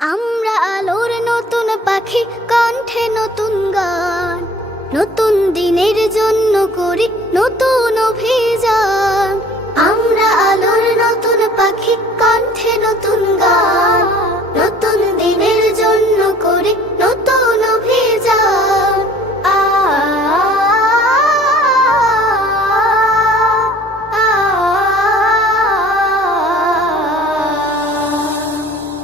আমরা আলোর নতুন পাখি, কণ্ঠে নতুন গান, নতুন দিনের জন্য করি নতুন অভিযান। আমরা আলোর নতুন পাখি, কণ্ঠে নতুন গান, নতুন দিনের জন্য করি নতুন অভিযান।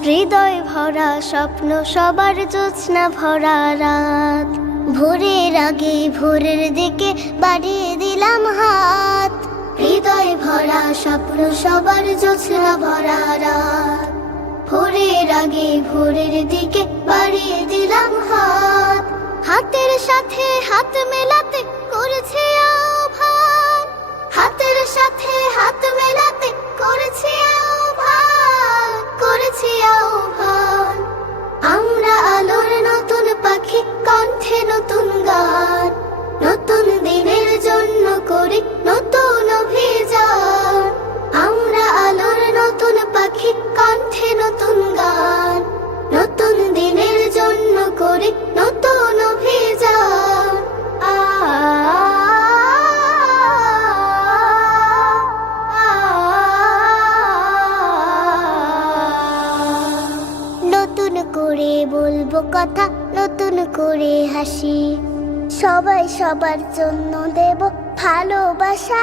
হৃদয় ভরা স্বপ্ন, সবার জোছনা ভরা রাত, ভোরের আগে ভোরের দিকে বাড়িয়ে দিলাম হাত। হৃদয় ভরা স্বপ্ন, সবার জোছনা ভরা রাত, ভোরের আগে ভোরের দিকে বাড়িয়ে দিলাম হাত। হাতের সাথে হাত মেলাতে করেছে আহ্বান, হাতের সাথে হাত মেলাতে করেছে আহ্বান, করেছি আহ্বান। আমরা আলোর নতুন পাখি, কণ্ঠে নতুন গান, নতুন দিনের জন্য করি নতুন অভিযান। আমরা আলোর নতুন পাখি, কণ্ঠে নতুন গান, নতুন দিনের জন্য করি নতুন অভিযান। নতুন করে বলবো কথা, নতুন করে হাসি, সবাই সবার জন্য দেব ভালোবাসা।